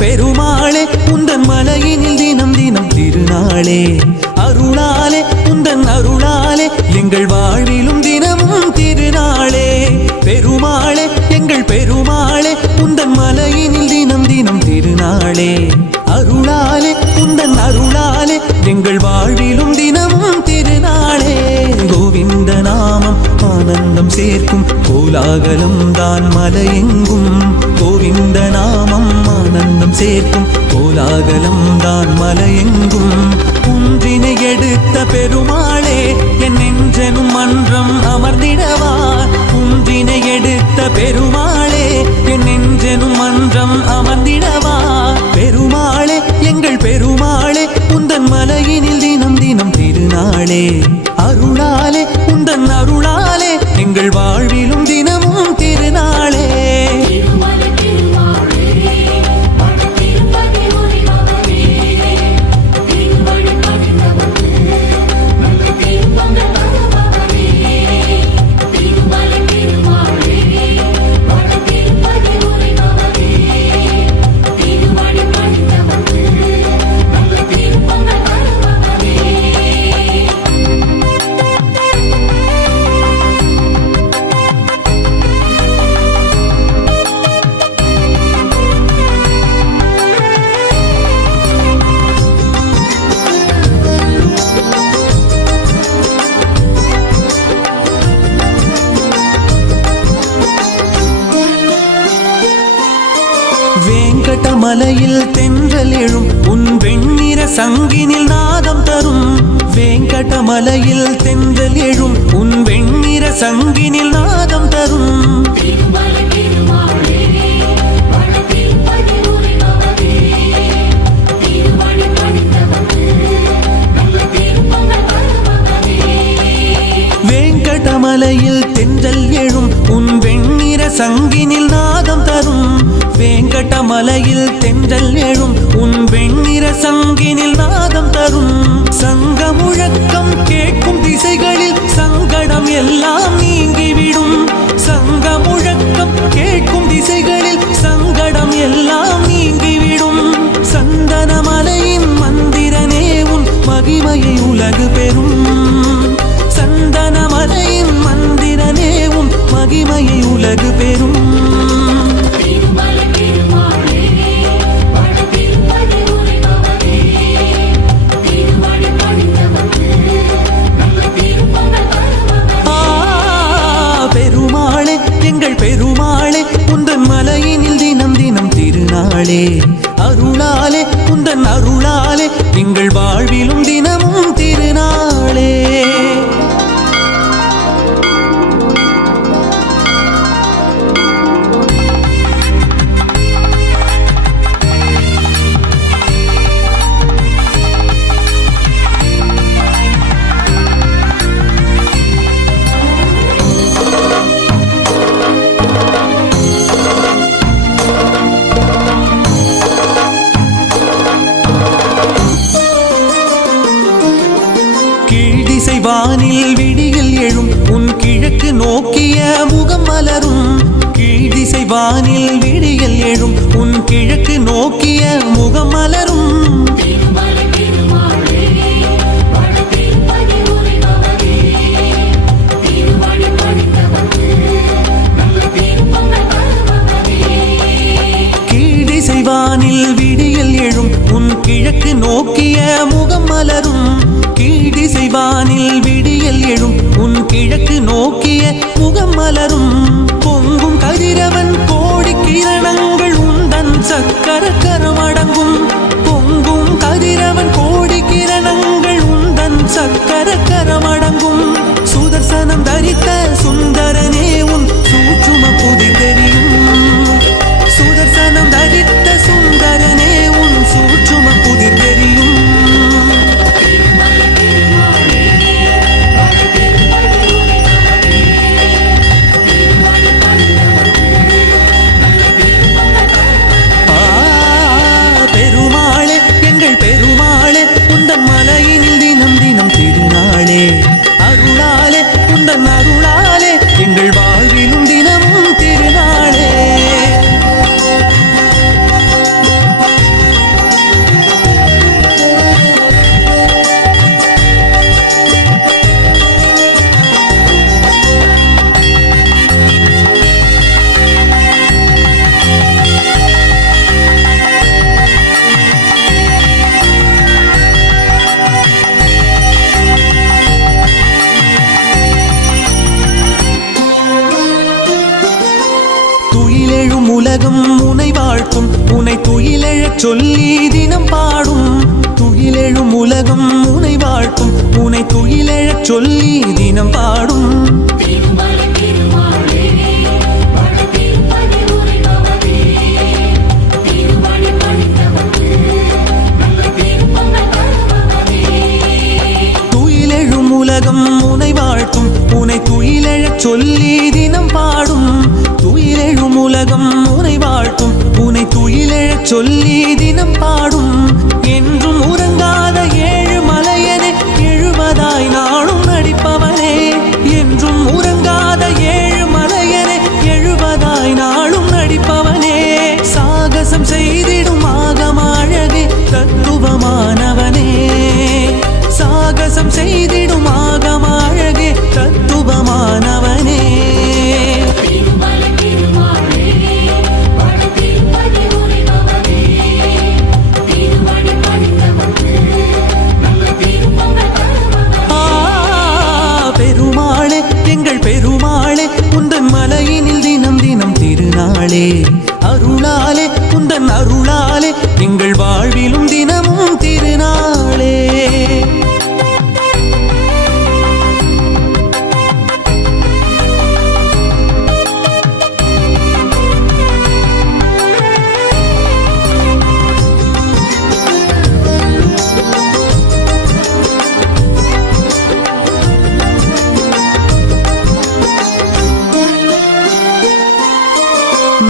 பெருமாளே உந்தன் மலையினில் தினம் தினம் திருநாளே அருளாலே உந்தன் அருளாலே எங்கள் வாழ்விலும் தினமும் திருநாளே பெருமாளே எங்கள் பெருமாளே உந்தன் மலையினில் தினம் தினம் திருநாளே அருளாலே உந்தன் அருளாலே எங்கள் வாழ்விலும் தினமும் திருநாளே கோவிந்த நாமம் ஆனந்தம் சேர்க்கும் கோலாகலம் தான் மலையெங்கும் கோவிந்த நாமம் ஆனந்தம் சேர்க்கும் கோலாகலம் தான் மலையெங்கும் குன்றினை எடுத்த பெருமாளே என் நெஞ்சனும் மன்றம் அமர்ந்திடவா குன்றினை எடுத்த பெருமாளே என் நெஞ்சனும் மன்றம் அமர்ந்திடவா பெருமாளே எங்கள் பெருமாளே உந்தன் மலையினில் தினம் தினம் திருநாளே அருளாலே உந்தன் அருளாலே எங்கள் வாழ்விலும் தினமும் திருநாளே வேங்கடமலையில் தென்றல் எழும் உன் வெண்ணிற சங்கினில் நாதம் தரும் வேங்கடமலையில் தென்றல் எழும் உன் வெண்ணிற சங்கினில் நாதம் தரும் வேங்கடமலையில் தென்றல் எழும் உன் வெண்ணிற சங்கினில் நாதம் தரும் வேங்கடமலையில் தென்றல் எழும் உன் வெண்ணிற சங்கினில் நாதம் தரும் சங்க முழக்கம் கேட்கும் திசைகளில் சங்கடம் எல்லாம் நீங்கிவிடும் சங்க முழக்கம் கேட்கும் திசைகளில் சங்கடம் எல்லாம் நீங்கிவிடும் சந்தனமலையின் மந்திரனே உன் மகிமையை உலகு பெறும் சந்தனமலையின் மந்திரனே உன் மகிமையை உலகு பெறும் பெருமாளே உந்தன் மலையினில் தினம் தினம் திருநாளே அருளாலே உந்தன் அருளாலே எங்கள் வாழ்விலும் தினமும் திருநாளே வானில் விடியில் எழும் உன் கிழக்கு நோக்கிய முகம் மலரும் கீழ்திசை வானில் விடியில் எழும் உன் கிழக்கு நோக்கிய முகம் மலரும் கீழ்திசை வானில் விடியில் எழும் உன் கிழக்கு நோக்கிய முகம் மலரும் கீழ்திசை வானில் விடியல் எழும் உன் கிழக்கு நோக்கிய முகம் மலரும் பொங்கும் கதிரவன் கோடி கிரணங்கள் உந்தன் சக்கர கரமடங்கும் பொங்கும் கதிரவன் சொல்லி தினம் பாடும் துயிலெழும் உலகம் உனை வாழ்த்தும் உனை துயிலெழச் சொல்லி தினம் பாடும் துயிலெழும் உலகம் உனை வாழ்த்தும் உனை துயிலெழச் சொல்லி தினம் பாடும் துயிலெழும் உலகம் உனை வாழ்த்தும் உனை துயிலெழச் சொல்லி தினம் பாடும் என்றும் உறங்காத ஏழு மலையனே எழுவதாய் நாளும் நடிப்பவனே என்றும் உறங்காத ஏழு மலையனே எழுவதாய் நாளும் நடிப்பவனே சாகசம் செய்திடும் ஆகமழகே தத்துவமானவனே சாகசம் செய்திடும் ஆகமழகே தத்துவமானவனே பெருமாளே எங்கள் பெருமாளே உந்தன் மலையினில் தினம் தினம் திருநாளே அருளாலே உந்தன் அருளாலே எங்கள் வாழ்விலும் தினமும் திருநாளே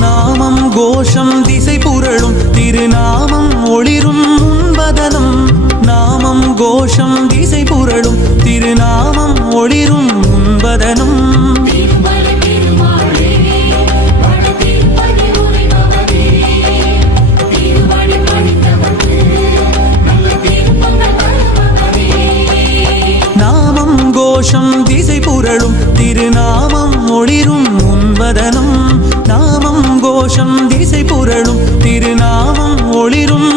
நாமம் கோஷம் திசை புரளும் திருநாமம் ஒளிரும் உன்பதனம் நாமம் கோஷம் திசை புரளும் திருநாமம் ஒளிரும் உன்பதனம் நாமம் கோஷம் திசை புரளும் திருநாமம் ஒளிரும் உன்பதனம் நாமம் கோஷம் திசை புரளும் திருநாமம் ஒளிரும்